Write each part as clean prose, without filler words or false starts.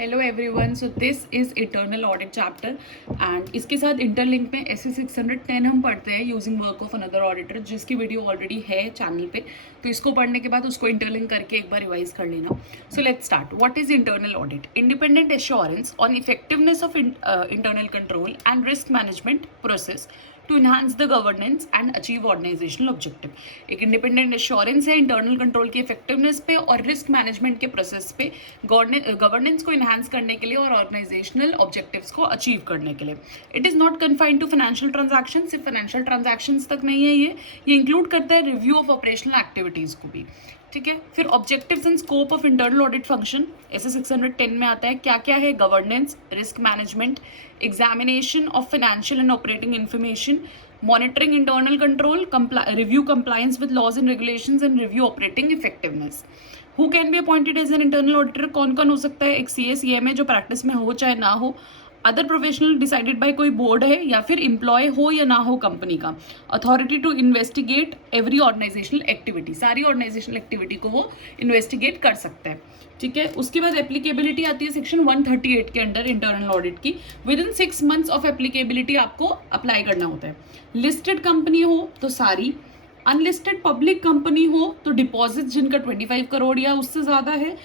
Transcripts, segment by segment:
Hello everyone, so this is internal audit chapter and इसके साथ interlink में S 610 हम पढ़ते हैं using work of another auditor, जिसकी वीडियो ऑलरेडी है चैनल पे। तो इसको पढ़ने के बाद उसको इंटरलिंक करके एक बार रिवाइज कर लेना। So let's start. What is internal audit? Independent assurance on effectiveness of internal control and risk management process to enhance the governance and achieve organisational objective. एक इंडिपेंडेंट एश्योरेंस है इंटरनल कंट्रोल की effectiveness पे और risk management के process पे governance को enhance करने के लिए और ऑर्गेनाइजेशनल ऑब्जेक्टिव्स को अचीव करने के लिए। It is not confined to financial transaction, सिर्फ फाइनेंशियल ट्रांजैक्शंस तक नहीं है ये इंक्लूड करता है रिव्यू ऑफ ऑपरेशनल एक्टिविटीज़ को भी। ठीक है, फिर objectives and scope of internal audit function ऐसे 610 में आता है। क्या क्या है? Governance, risk management, examination of financial and operating information, monitoring internal control, review compliance with laws and regulations and review operating effectiveness. Who can be appointed as an internal auditor? कौन कौन हो सकता है? एक CA में जो practice में हो चाहे ना हो, अदर प्रोफेशनल डिसाइडेड बाय कोई बोर्ड है, या फिर एम्प्लॉय हो या ना हो कंपनी का। Authority to investigate every organisational activity, सारी ऑर्गेनाइजेशनल एक्टिविटी को वो इन्वेस्टिगेट कर सकता है। ठीक है, उसके बाद एप्लीकेबिलिटी आती है सेक्शन 138 के अंडर इंटरनल ऑडिट की। With in 6 months of applicability आपको अप्लाई करना होता है। लिस्टेड कंपनी हो तो सारी, अनलिस्टेड पब्लिक कंपनी हो तो डिपॉजिट जिनका 25 करोड़ या उससे ज़्यादा है,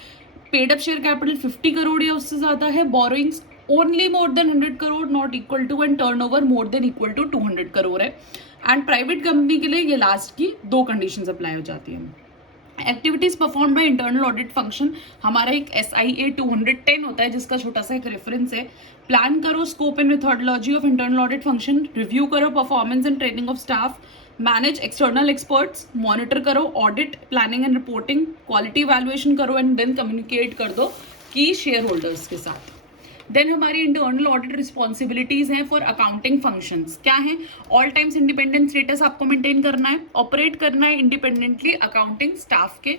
paid up share capital 50 crore या उससे ज़्यादा है, borrowings only more than 100 crore not equal to, and turnover more than equal to 200 crore है। एंड प्राइवेट कंपनी के लिए ये लास्ट की 2 कंडीशंस अप्लाई हो जाती हैं। Activities perform by internal audit function, हमारा एक SIA 210 होता है जिसका छोटा सा एक रेफरेंस है। प्लान करो scope and methodology of internal audit function, review करो performance and training of staff, manage external experts, monitor करो audit planning and reporting, quality evaluation करो एंड देन कम्युनिकेट कर दो की शेयर होल्डर्स के साथ। देन हमारी इंटरनल ऑडिट रिस्पॉन्सिबिलिटीज हैं फॉर अकाउंटिंग फंक्शंस। क्या है? ऑल टाइम्स इंडिपेंडेंट स्टेटस आपको मेंटेन करना है, ऑपरेट करना है इंडिपेंडेंटली अकाउंटिंग स्टाफ के,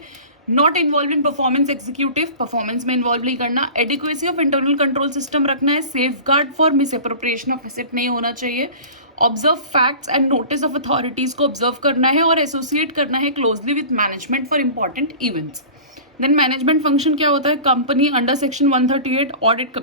not involve in performance executive, performance में इन्वॉल्व नहीं करना, adequacy of internal control system रखना है, safeguard for misappropriation of asset नहीं होना चाहिए, observe facts and notice of authorities को ऑब्जर्व करना है और एसोसिएट करना है closely with management for important events. Then management function क्या होता है? कंपनी अंडर सेक्शन 138 ऑडिट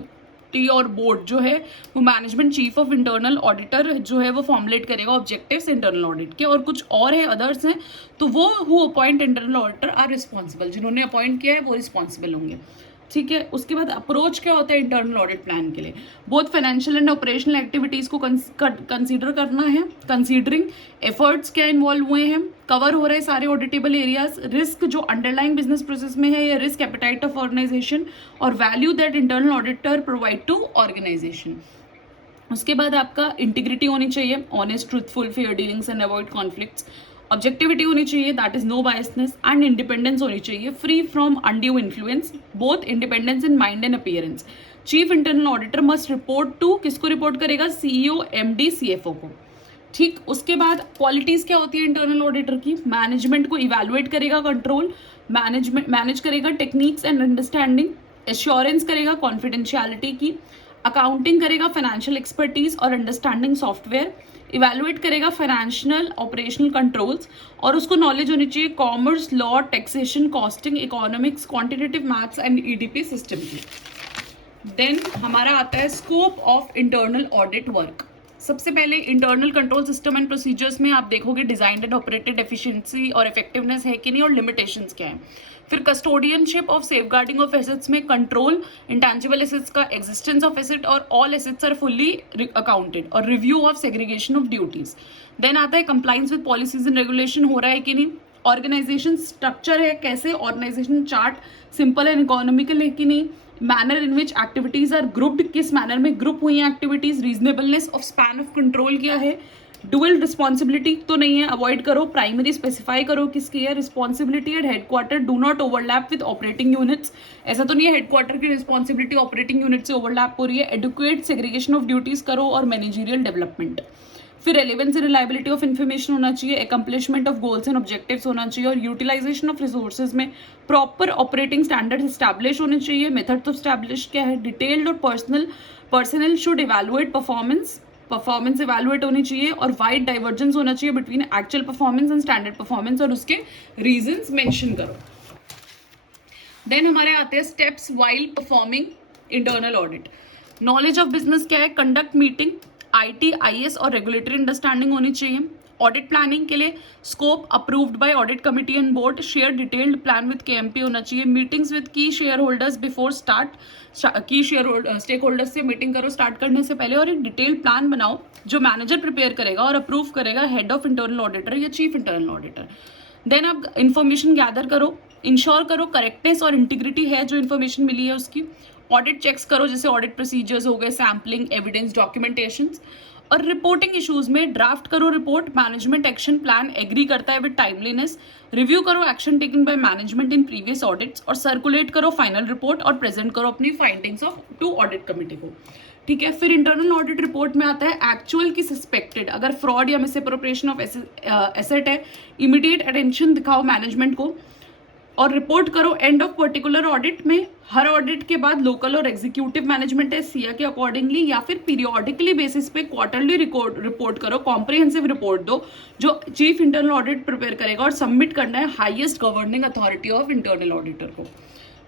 और बोर्ड जो है वो management chief of internal auditor जो है वो फॉर्मुलेट करेगा ऑब्जेक्टिव्स इंटरनल ऑडिट के, और कुछ और है अदर्स हैं तो वो who appoint internal auditor are responsible, जिन्होंने अपॉइंट किया है वो रिस्पॉन्सिबल होंगे। ठीक है, उसके बाद अप्रोच क्या होता है इंटरनल ऑडिट प्लान के लिए? Both financial and operational activities को कंसीडर करना है, कंसीडरिंग एफर्ट्स क्या इन्वॉल्व हुए हैं, कवर हो रहे सारे ऑडिटेबल एरियाज, रिस्क जो अंडरलाइंग बिजनेस प्रोसेस में है या रिस्क एपेटाइट ऑफ ऑर्गेनाइजेशन, और value that internal auditor provide to organisation. उसके बाद आपका इंटीग्रिटी होनी चाहिए, honest, truthful, fair dealings and avoid conflicts, objectivity होनी चाहिए, that is no biasness, and independence होनी चाहिए, free from undue influence, both independence in mind and appearance. Chief internal auditor must report to, किसको report करेगा? CEO, MD, CFO को। ठीक, उसके बाद क्वालिटीज क्या होती है इंटरनल ऑडिटर की? मैनेजमेंट को इवेलुएट करेगा, कंट्रोल मैनेज करेगा, टेक्निक्स एंड अंडरस्टैंडिंग, एश्योरेंस करेगा कॉन्फिडेंशियलिटी की, अकाउंटिंग करेगा, फाइनेंशियल एक्सपर्टीज और अंडरस्टैंडिंग सॉफ्टवेयर, इवेलुएट करेगा फाइनेंशियल ऑपरेशनल कंट्रोल्स, और उसको नॉलेज होनी चाहिए commerce, law, taxation, costing, economics, quantitative maths and EDP system की। देन हमारा आता है scope of internal audit work. सबसे पहले internal control system and procedures में आप देखोगे डिजाइंड एंड ऑपरेटेड एफिशिएंसी और इफेक्टिवनेस है कि नहीं, और लिमिटेशंस क्या है। फिर custodianship of safeguarding of assets में कंट्रोल इंटेंजिबल एसेट्स का, एग्जिस्टेंस ऑफ एसेट और all assets are fully accounted, और review of segregation of duties. Then आता है compliance with policies and regulation हो रहा है कि नहीं, ऑर्गेनाइजेशन स्ट्रक्चर है कैसे, organisation chart simple and economical है कि नहीं, manner in which activities are grouped, किस मैनर में ग्रुप हुई हैं activities, reasonableness of span of control क्या है, डुअल रिस्पॉन्सिबिलिटी तो नहीं है, अवॉइड करो, प्राइमरी स्पेसिफाई करो किसकी है, responsibility at headquarter do not overlap with operating units, ऐसा तो नहीं है हेडक्वार्टर की रिस्पॉन्सिबिलिटी ऑपरेटिंग यूनिट से ओवरलैप हो रही है, एडुकेट सेग्रीगेशन ऑफ ड्यूटीज करो, और मैनेजरियल डेवलपमेंट। फिर relevance and reliability of information होना चाहिए, accomplishment of goals and objectives होना चाहिए, और यूटिलाइजेशन ऑफ रिसोर्सेज में प्रॉपर ऑपरेटिंग स्टैंडर्ड स्टैब्लिश होने चाहिए। मेथड ऑफ स्टैब्लिश क्या है? डिटेल्ड और personnel should evaluate performance evaluate होनी चाहिए, और वाइड डाइवर्जेंस होना चाहिए between actual performance and standard performance, और उसके रीजंस मेंशन करो। देन हमारे आते हैं steps while performing internal audit. Knowledge of business क्या है, कंडक्ट मीटिंग, IT, IS और रेगुलेटरी अंडरस्टैंडिंग होनी चाहिए। ऑडिट प्लानिंग के लिए scope approved by audit committee and board, share detailed plan with KMP होना चाहिए। मीटिंग्स विद की शेयर होल्डर्स बिफोर स्टार्ट, की शेयर स्टेक होल्डर्स से मीटिंग करो स्टार्ट करने से पहले और एक डिटेल्ड प्लान बनाओ जो मैनेजर प्रिपेयर करेगा और अप्रूव करेगा हेड ऑफ इंटरनल ऑडिटर या चीफ इंटरनल ऑडिटर। देन आप इंफॉर्मेशन गैदर करो, इंश्योर करो करेक्टनेस और इंटीग्रिटी है जो इन्फॉर्मेशन मिली है उसकी। ऑडिट चेक्स करो जैसे ऑडिट प्रोसीजर्स हो गए, सैम्पलिंग, एविडेंस, डॉक्यूमेंटेशंस। और रिपोर्टिंग इश्यूज में ड्राफ्ट करो report, management action plan agree करता है विद टाइमलीनेस। रिव्यू करो action taken by management in previous audits और सर्कुलेट करो फाइनल रिपोर्ट और प्रेजेंट करो अपनी findings of to audit committee को। ठीक है, फिर इंटरनल ऑडिट रिपोर्ट में आता है एक्चुअल की सस्पेक्टेड अगर फ्रॉड या मिसअप्रोप्रिएशन ऑफ एसेट है, इमीडिएट अटेंशन दिखाओ मैनेजमेंट को और रिपोर्ट करो एंड ऑफ पर्टिकुलर ऑडिट में। हर ऑडिट के बाद लोकल और एग्जीक्यूटिव मैनेजमेंट है सिया के अकॉर्डिंगली या फिर पीरियोडिकली बेसिस पे क्वार्टरली रिपोर्ट करो, कॉम्प्रिहेंसिव रिपोर्ट दो जो चीफ इंटरनल ऑडिट प्रिपेयर करेगा और सबमिट करना है highest governing authority of internal auditor को।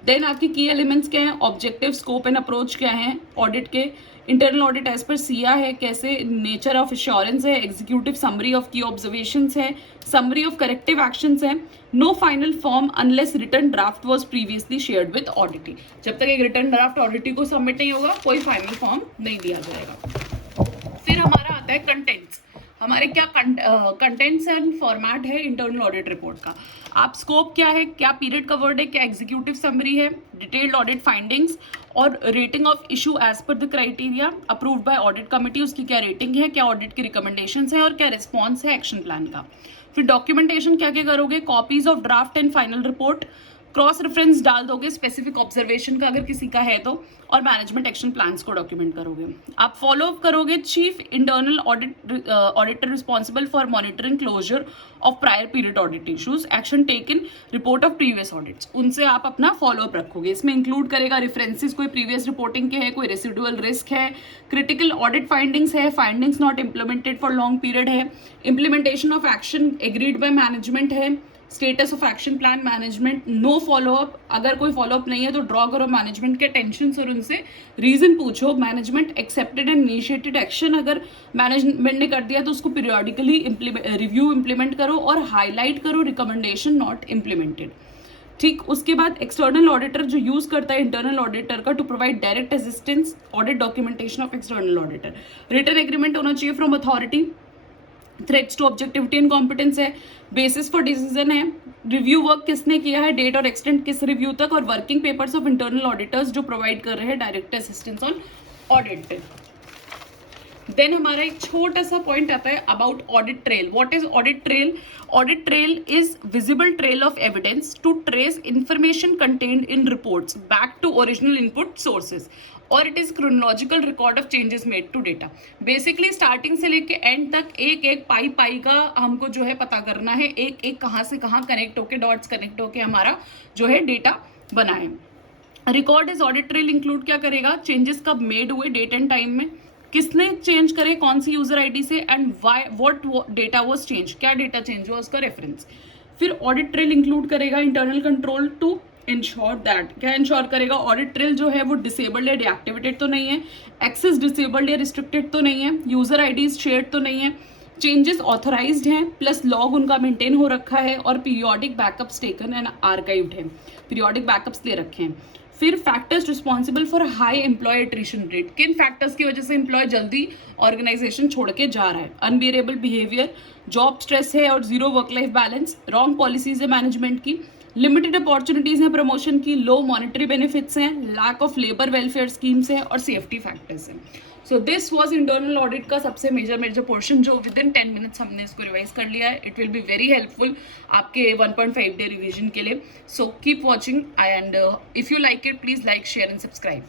देन आपकी की एलिमेंट्स क्या है, ऑब्जेक्टिव, स्कोप एंड अप्रोच क्या है ऑडिट के। इंटरनल ऑडिट एज पर सिया है, कैसे नेचर ऑफ एश्योरेंस है, एग्जीक्यूटिव समरी ऑफ की ऑब्जर्वेशंस है, समरी ऑफ करेक्टिव एक्शंस है। No final form unless return draft was previously shared with auditee. जब तक एक रिटर्न ड्राफ्ट ऑडिटी को सबमिट नहीं होगा कोई फाइनल फॉर्म नहीं दिया जाएगा। फिर हमारा आता है कंटेंट्स। हमारे क्या कंटेंट्स एंड फॉर्मेट है इंटरनल ऑडिट रिपोर्ट का। आप स्कोप क्या है, क्या पीरियड कवर्ड है, क्या एग्जीक्यूटिव समरी है, डिटेल्ड ऑडिट फाइंडिंग्स और rating of issue as per the criteria approved by audit committee, उसकी क्या रेटिंग है, क्या ऑडिट की रिकमेंडेशंस है और क्या रिस्पॉन्स है एक्शन प्लान का। फिर डॉक्यूमेंटेशन क्या क्या करोगे, copies of draft and final report, cross reference डाल दोगे स्पेसिफिक ऑब्जर्वेशन का अगर किसी का है तो, और मैनेजमेंट एक्शन प्लान्स को डॉक्यूमेंट करोगे। आप फॉलो अप करोगे chief internal auditor responsible for monitoring closure of prior period audit issues, action taken, report of previous audits, उनसे आप अपना फॉलो अप रखोगे। इसमें इंक्लूड करेगा रेफरेंसेस कोई प्रीवियस रिपोर्टिंग के है, कोई रेसिडुअल रिस्क है, क्रिटिकल ऑडिट फाइंडिंग्स है, findings not implemented for long period है, implementation of action agreed by management है, status of action plan management, no follow up, अगर कोई फॉलोअप नहीं है तो ड्रॉ करो मैनेजमेंट के टेंशन और उनसे रीजन पूछो। Management accepted and initiated action अगर मैनेजमेंट ने कर दिया तो उसको पीरियोडिकली रिव्यू इम्प्लीमेंट करो और हाईलाइट करो रिकमेंडेशन नॉट इम्प्लीमेंटेड। ठीक, उसके बाद एक्सटर्नल ऑडिटर जो यूज करता है इंटरनल ऑडिटर का to provide direct assistance, audit documentation of external auditor, written agreement होना चाहिए from authority, threats to objectivity and competence है, बेसिस फॉर डिसीजन है, रिव्यू वर्क किसने किया है, डेट और एक्सटेंट किस रिव्यू तक, और working papers of internal auditors जो प्रोवाइड कर रहे हैं direct assistance on audit. Then हमारा एक छोटा सा पॉइंट आता है about audit trail. What is audit trail? Audit trail is visible trail of evidence to trace information contained in reports back to original input sources और it is chronological record of changes made to data. Basically starting से लेके and तक एक एक पाई का हमको जो है पता करना है, एक एक कहाँ से कहाँ कनेक्ट होके, डॉट्स कनेक्ट होके हमारा जो है डेटा बना है। Record is audit trail include क्या करेगा, चेंजेस कब मेड हुए, डेट एंड टाइम में, किसने चेंज करे, कौन सी यूजर आईडी से, and why what data was change, क्या डेटा चेंज हुआ उसका रेफरेंस। फिर ऑडिट ट्रेल इंक्लूड करेगा internal control to ensure that, क्या इंश्योर करेगा, ऑडिट ट्रेल जो है वो डिसेबल्ड या डीएक्टिवेटेड तो नहीं है, एक्सेस डिसेबल्ड या रिस्ट्रिक्टेड तो नहीं है, यूजर आईडीज शेयर्ड तो नहीं है, चेंजेस ऑथराइज्ड हैं प्लस लॉग उनका मेंटेन हो रखा है और periodic backups taken and archived है, पीरियोडिक बैकअप्स ले रखे हैं। फिर factors responsible for high employ attrition rate, किन फैक्टर्स की वजह से एम्प्लॉय जल्दी ऑर्गेनाइजेशन छोड़ के जा रहा है, अनबियरेबल बिहेवियर, जॉब स्ट्रेस है और zero work life balance, wrong policies है मैनेजमेंट की, लिमिटेड अपॉर्चुनिटीज हैं प्रमोशन की, लो मॉनेटरी बेनिफिट्स हैं, lack of labour welfare schemes हैं और सेफ्टी फैक्टर्स हैं। So this was internal audit का सबसे मेजर पोर्शन जो विद इन 10 मिनट्स हमने इसको रिवाइज कर लिया है। It will be very helpful आपके 1.5 डे रिवीजन के लिए। So keep watching and if you like it please like, share and subscribe.